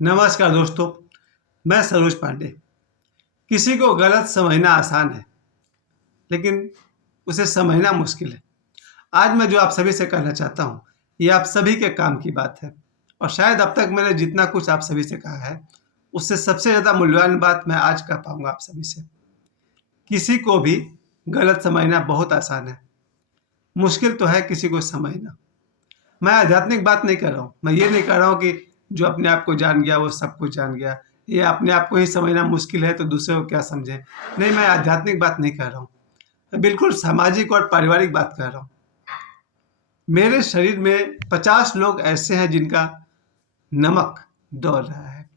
नमस्कार दोस्तों, मैं सरोज पांडे। किसी को गलत समझना आसान है, लेकिन उसे समझना मुश्किल है। आज मैं जो आप सभी से कहना चाहता हूँ, ये आप सभी के काम की बात है और शायद अब तक मैंने जितना कुछ आप सभी से कहा है, उससे सबसे ज़्यादा मूल्यवान बात मैं आज कह पाऊँगा आप सभी से। किसी को भी गलत समझना बहुत आसान है, मुश्किल तो है किसी को समझना। मैं आध्यात्मिक बात नहीं कर रहा हूँ। मैं ये नहीं कह रहा हूँ कि जो अपने आप को जान गया वो सब कुछ जान गया। ये अपने आप को ही समझना मुश्किल है तो दूसरे को क्या समझे। नहीं, मैं आध्यात्मिक बात नहीं कर रहा हूँ। मैं बिल्कुल सामाजिक और पारिवारिक बात कर रहा हूँ। मेरे शरीर में 50 लोग ऐसे हैं जिनका नमक दौड़ रहा है।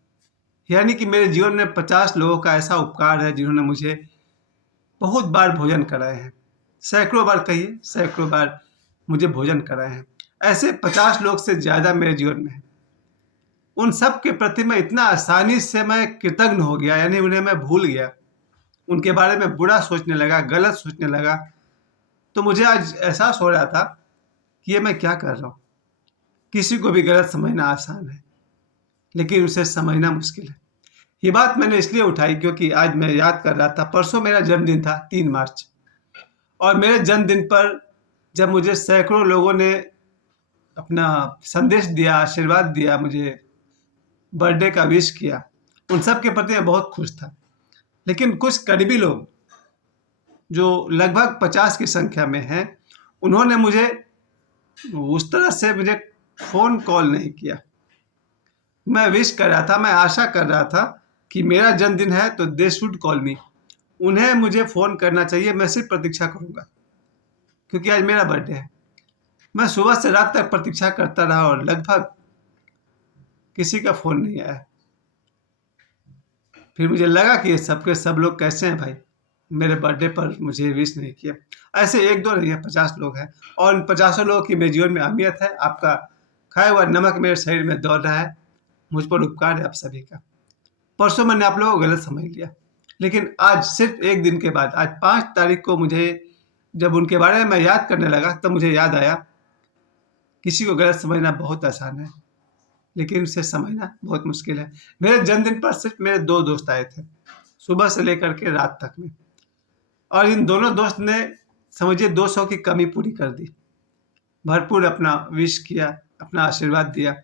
यानी कि मेरे जीवन में 50 लोगों का ऐसा उपकार है जिन्होंने मुझे बहुत बार भोजन कराए हैं। सैकड़ों बार कहिए, सैकड़ों बार मुझे भोजन कराए हैं। ऐसे 50 लोग से ज़्यादा मेरे जीवन में हैं। उन सब के प्रति मैं इतना आसानी से मैं कृतज्ञ हो गया, यानी उन्हें मैं भूल गया। उनके बारे में बुरा सोचने लगा, गलत सोचने लगा। तो मुझे आज एहसास हो रहा था कि ये मैं क्या कर रहा हूँ। किसी को भी गलत समझना आसान है, लेकिन उसे समझना मुश्किल है। ये बात मैंने इसलिए उठाई क्योंकि आज मैं याद कर रहा था, परसों मेरा जन्मदिन था 3 मार्च। और मेरे जन्मदिन पर जब मुझे सैकड़ों लोगों ने अपना संदेश दिया, आशीर्वाद दिया, मुझे बर्थडे का विश किया, उन सब के प्रति मैं बहुत खुश था। लेकिन कुछ करीबी लोग जो लगभग 50 की संख्या में हैं, उन्होंने मुझे उस तरह से मुझे फ़ोन कॉल नहीं किया। मैं विश कर रहा था, मैं आशा कर रहा था कि मेरा जन्मदिन है तो दे शुड कॉल मी। उन्हें मुझे फ़ोन करना चाहिए, मैं सिर्फ प्रतीक्षा करूँगा क्योंकि आज मेरा बर्थडे है। मैं सुबह से रात तक प्रतीक्षा करता रहा और लगभग किसी का फ़ोन नहीं आया। फिर मुझे लगा कि ये सब के सब लोग कैसे हैं भाई, मेरे बर्थडे पर मुझे विश नहीं किया। ऐसे एक दो नहीं है, 50 लोग हैं और इन 50 लोगों की मेरे जीवन में अहमियत है। आपका खाया हुआ नमक मेरे शरीर में दौड़ रहा है, मुझ पर उपकार है आप सभी का। परसों मैंने आप लोगों को गलत समझ लिया, लेकिन आज सिर्फ एक दिन के बाद, आज 5 तारीख को मुझे जब उनके बारे में मैं याद करने लगा तब मुझे याद आया, किसी को गलत समझना बहुत आसान है, लेकिन उसे समझना बहुत मुश्किल है। मेरे जन्मदिन पर सिर्फ मेरे 2 दोस्त आए थे, सुबह से लेकर के रात तक में, और इन दोनों दोस्त ने समझिए 200 की कमी पूरी कर दी। भरपूर अपना विश किया, अपना आशीर्वाद दिया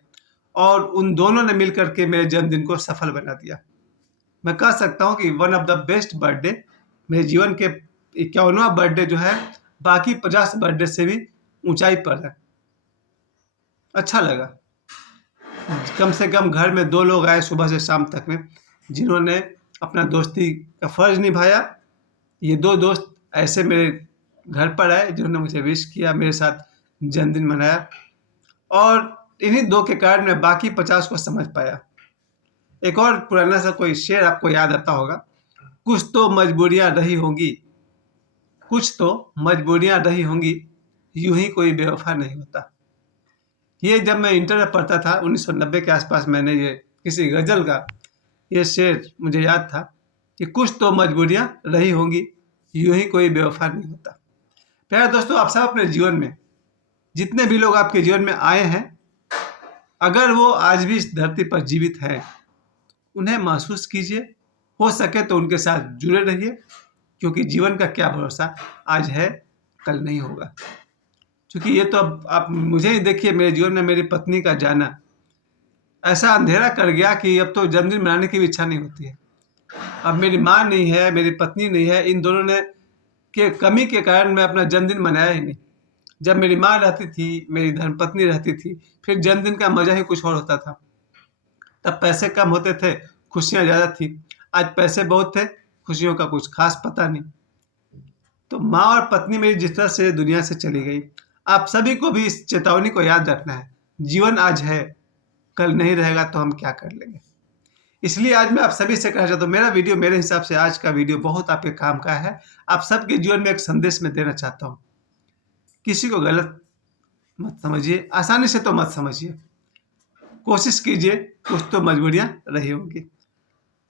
और उन दोनों ने मिल कर के मेरे जन्मदिन को सफल बना दिया। मैं कह सकता हूँ कि one of the best birthday मेरे जीवन के 51वां बर्थडे जो है, बाकी 50 बर्थडे से भी ऊंचाई पर है। अच्छा लगा। कम से कम घर में 2 लोग आए सुबह से शाम तक में, जिन्होंने अपना दोस्ती का फ़र्ज़ निभाया। ये 2 दोस्त ऐसे मेरे घर पर आए जिन्होंने मुझे विश किया, मेरे साथ जन्मदिन मनाया और इन्हीं 2 के कारण मैं बाकी 50 को समझ पाया। एक और पुराना सा कोई शेर आपको याद आता होगा, कुछ तो मजबूरियाँ रही होंगी, कुछ तो मजबूरियाँ रही होंगी, यूँ ही कोई बेवफ़ा नहीं होता। ये जब मैं इंटर में पढ़ता था 1990 के आसपास, मैंने ये किसी गज़ल का ये शेर मुझे याद था कि कुछ तो मजबूरियाँ रही होंगी, यूँ ही कोई बेवफ़ा नहीं होता। प्यारे दोस्तों, आप सब अपने जीवन में जितने भी लोग आपके जीवन में आए हैं, अगर वो आज भी इस धरती पर जीवित हैं, उन्हें महसूस कीजिए। हो सके तो उनके साथ जुड़े रहिए, क्योंकि जीवन का क्या भरोसा, आज है कल नहीं होगा। क्योंकि ये तो अब आप मुझे ही देखिए, मेरे जीवन में मेरी पत्नी का जाना ऐसा अंधेरा कर गया कि अब तो जन्मदिन मनाने की भी इच्छा नहीं होती है। अब मेरी माँ नहीं है, मेरी पत्नी नहीं है, इन दोनों ने के कमी के कारण मैं अपना जन्मदिन मनाया ही नहीं। जब मेरी माँ रहती थी, मेरी धर्मपत्नी रहती थी, फिर जन्मदिन का मज़ा ही कुछ और होता था। तब पैसे कम होते थे, खुशियाँ ज़्यादा थी। आज पैसे बहुत थे, खुशियों का कुछ खास पता नहीं। तो माँ और पत्नी मेरी जिस तरह से दुनिया से चली गई, आप सभी को भी इस चेतावनी को याद रखना है। जीवन आज है, कल नहीं रहेगा तो हम क्या कर लेंगे। इसलिए आज मैं आप सभी से कहना चाहता हूँ, मेरा वीडियो मेरे हिसाब से आज का वीडियो बहुत आपके काम का है। आप सबके जीवन में एक संदेश मैं देना चाहता हूँ, किसी को गलत मत समझिए, आसानी से तो मत समझिए। कोशिश कीजिए, कुछ तो मजबूरियाँ रही होंगी।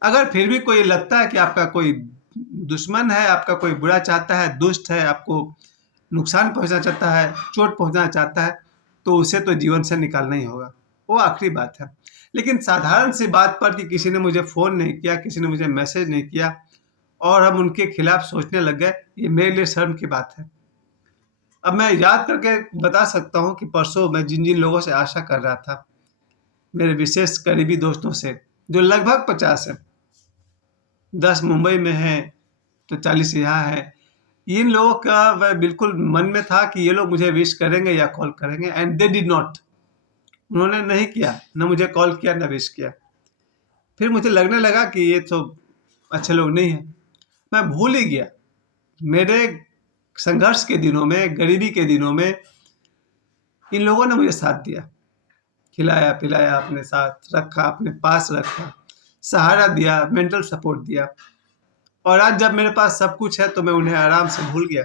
अगर फिर भी कोई लगता है कि आपका कोई दुश्मन है, आपका कोई बुरा चाहता है, दुष्ट है, आपको नुकसान पहुंचना चाहता है, चोट पहुंचाना चाहता है, तो उसे तो जीवन से निकालना ही होगा। वो आखिरी बात है। लेकिन साधारण सी बात पर कि किसी ने मुझे फ़ोन नहीं किया, किसी ने मुझे मैसेज नहीं किया और हम उनके खिलाफ सोचने लग गए, ये मेरे लिए शर्म की बात है। अब मैं याद करके बता सकता हूँ कि परसों मैं जिन-जिन लोगों से आशा कर रहा था, मेरे विशेष करीबी दोस्तों से, जो लगभग 50 हैं, 10 मुंबई में हैं, तो 40 यहाँ हैं। इन लोगों का वह बिल्कुल मन में था कि ये लोग मुझे विश करेंगे या कॉल करेंगे एंड दे डिड नॉट। उन्होंने नहीं किया, ना मुझे कॉल किया, ना विश किया। फिर मुझे लगने लगा कि ये तो अच्छे लोग नहीं हैं। मैं भूल ही गया। मेरे संघर्ष के दिनों में, गरीबी के दिनों में इन लोगों ने मुझे साथ दिया। खिलाया-पिलाया, अपने साथ रखा, अपने पास रखा, सहारा दिया, मेंटल सपोर्ट दिया और आज जब मेरे पास सब कुछ है तो मैं उन्हें आराम से भूल गया।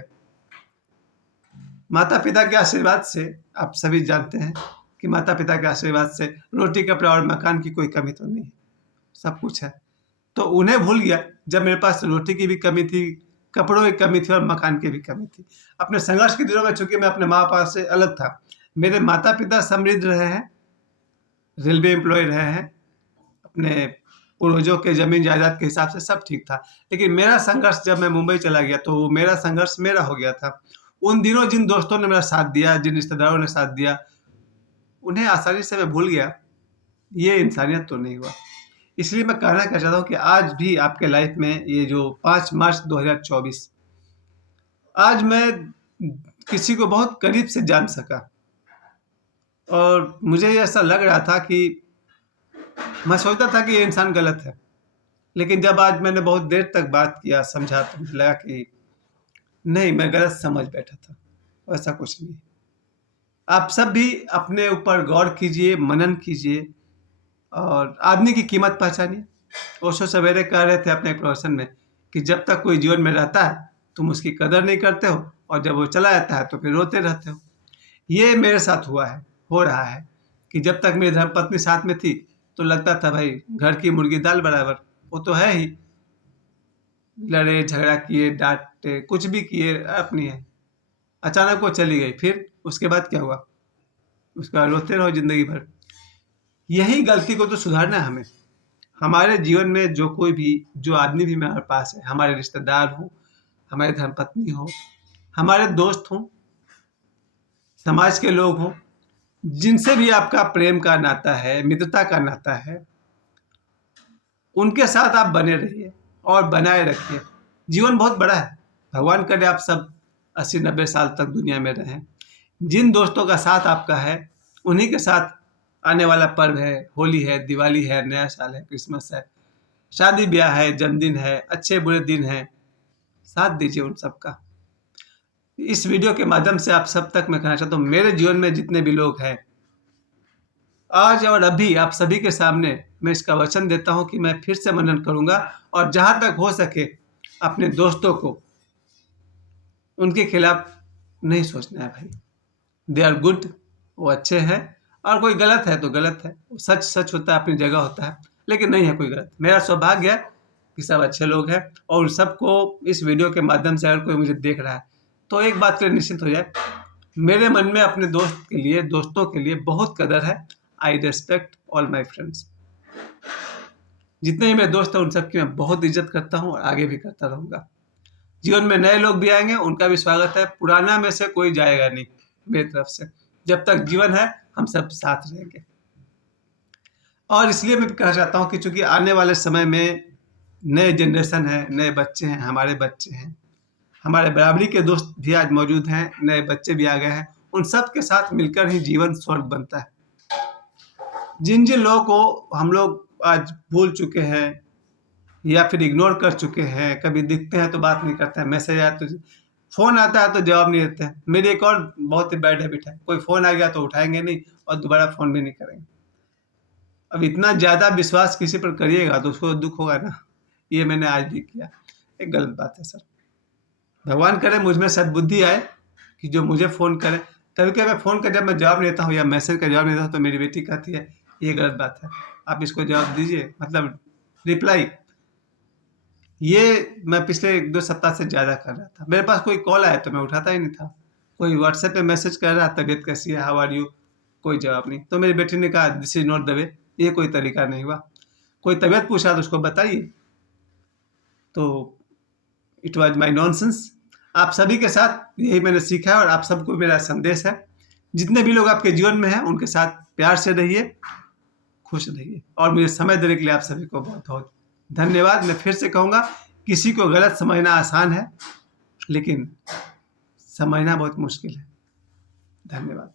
माता-पिता के आशीर्वाद से आप सभी जानते हैं कि माता-पिता के आशीर्वाद से रोटी, कपड़ा और मकान की कोई कमी तो नहीं है, सब कुछ है। तो उन्हें भूल गया जब मेरे पास रोटी की भी कमी थी, कपड़ों की कमी थी और मकान की भी कमी थी। अपने संघर्ष के दिनों में चूँकि मैं अपने माँ-बाप से अलग था, मेरे माता-पिता समृद्ध रहे हैं, रेलवे एम्प्लॉयी रहे हैं, अपने पूर्वजों के ज़मीन जायदाद के हिसाब से सब ठीक था। लेकिन मेरा संघर्ष जब मैं मुंबई चला गया तो वो मेरा संघर्ष मेरा हो गया था। उन दिनों जिन दोस्तों ने मेरा साथ दिया, जिन रिश्तेदारों ने साथ दिया, उन्हें आसानी से मैं भूल गया। ये इंसानियत तो नहीं हुआ। इसलिए मैं कहना क्या चाहता हूँ कि आज भी आपके लाइफ में ये जो 5 मार्च 2024 आज मैं किसी को बहुत करीब से जान सका और मुझे ये ऐसा लग रहा था कि मैं सोचता था कि ये इंसान गलत है। लेकिन जब आज मैंने बहुत देर तक बात किया, समझा तो मुझे लगा कि नहीं, मैं गलत समझ बैठा था, ऐसा कुछ नहीं। आप सब भी अपने ऊपर गौर कीजिए, मनन कीजिए और आदमी की कीमत पहचानिए। ओशो सवेरे कह रहे थे अपने एक प्रवचन में कि जब तक कोई जीवन में रहता है, तुम उसकी कदर नहीं करते हो और जब वो चला जाता है तो फिर रोते रहते हो। ये मेरे साथ हुआ है, हो रहा है कि जब तक मेरी धर्मपत्नी साथ में थी, तो लगता था भाई घर की मुर्गी दाल बराबर, वो तो है ही। लड़े, झगड़ा किए, डाँटे, कुछ भी किए अपनी है। अचानक वो चली गई, फिर उसके बाद क्या हुआ? उसके बाद रोते रहो ज़िंदगी भर। यही गलती को तो सुधारना है हमें। हमारे जीवन में जो कोई भी जो आदमी भी हमारे पास है, हमारे रिश्तेदार हों, हमारी धर्मपत्नी हो, हमारे दोस्त हों, समाज के लोग हों, जिनसे भी आपका प्रेम का नाता है, मित्रता का नाता है, उनके साथ आप बने रहिए और बनाए रखिए। जीवन बहुत बड़ा है। भगवान करे आप सब 80-90 साल तक दुनिया में रहें। जिन दोस्तों का साथ आपका है, उन्हीं के साथ आने वाला पर्व है, होली है, दिवाली है, नया साल है, क्रिसमस है, शादी-ब्याह है, जन्मदिन है, अच्छे-बुरे दिन हैं, साथ दीजिए उन सबका। इस वीडियो के माध्यम से आप सब तक मैं कहना चाहता हूँ, मेरे जीवन में जितने भी लोग हैं, आज और अभी आप सभी के सामने मैं इसका वचन देता हूँ कि मैं फिर से मनन करूँगा और जहाँ तक हो सके अपने दोस्तों को उनके खिलाफ नहीं सोचना है भाई। दे आर गुड, वो अच्छे हैं और कोई गलत है तो गलत है। सच सच होता है, अपनी जगह होता है, लेकिन नहीं है कोई गलत। मेरा सौभाग्य है कि सब अच्छे लोग हैं और उन सबको इस वीडियो के माध्यम से अगर कोई मुझे देख रहा है, तो एक बात के लिए निश्चिंत हो जाए, मेरे मन में अपने दोस्त के लिए, दोस्तों के लिए बहुत कदर है। I respect all my friends. जितने ही मेरे दोस्त हैं उन सब की मैं बहुत इज़्ज़त करता हूँ और आगे भी करता रहूँगा। जीवन में नए लोग भी आएँगे, उनका भी स्वागत है। पुराना में से कोई जाएगा नहीं मेरी तरफ से। जब तक जीवन है, हम सब साथ रहेंगे। और इसलिए मैं कहना चाहता हूँ कि चूँकि आने वाले समय में नए जनरेशन है, नए बच्चे हैं, हमारे बच्चे हैं, हमारे बराबरी के दोस्त भी आज मौजूद हैं, नए बच्चे भी आ गए हैं। उन सब के साथ मिलकर ही जीवन स्वर्ग बनता है। जिन-जिन लोगों को हम लोग आज भूल चुके हैं या फिर इग्नोर कर चुके हैं, कभी दिखते हैं तो बात नहीं करते हैं, मैसेज आया तो फ़ोन आता है तो जवाब नहीं देते हैं। मेरी एक और बहुत ही बैड हैबिट है, कोई फ़ोन आ गया तो उठाएँगे नहीं और दोबारा फ़ोन भी नहीं करेंगे। अब इतना ज़्यादा विश्वास किसी पर करिएगा तो उसको दुःख होगा ना, ये मैंने आज भी किया। एक गलत बात है सर। भगवान करे मुझ में सद्बुद्धि आए कि जो मुझे फ़ोन करे। कभी-कभी मैं फ़ोन का जब मैं जवाब नहीं देता हूँ या मैसेज का जवाब नहीं देता हूँ तो मेरी बेटी कहती है, ये गलत बात है, आप इसको जवाब दीजिए, मतलब रिप्लाई। ये मैं पिछले 1-2 सप्ताह से ज़्यादा कर रहा था। मेरे पास कोई कॉल आया तो मैं उठाता ही नहीं था। कोई व्हाट्सएप पे मैसेज कर रहा, तबीयत कैसी है, हाउ आर यू? कोई जवाब नहीं। तो मेरी बेटी ने कहा, this is not the way, ये कोई तरीका नहीं हुआ। कोई तबीयत पूछा तो उसको बताइए। तो इट वाज माय नॉनसेंस। आप सभी के साथ यही मैंने सीखा है और आप सबको मेरा संदेश है, जितने भी लोग आपके जीवन में हैं उनके साथ प्यार से रहिए, खुश रहिए। और मुझे समय देने के लिए आप सभी को बहुत बहुत धन्यवाद। मैं फिर से कहूँगा, किसी को गलत समझना आसान है, लेकिन समझना बहुत मुश्किल है। धन्यवाद।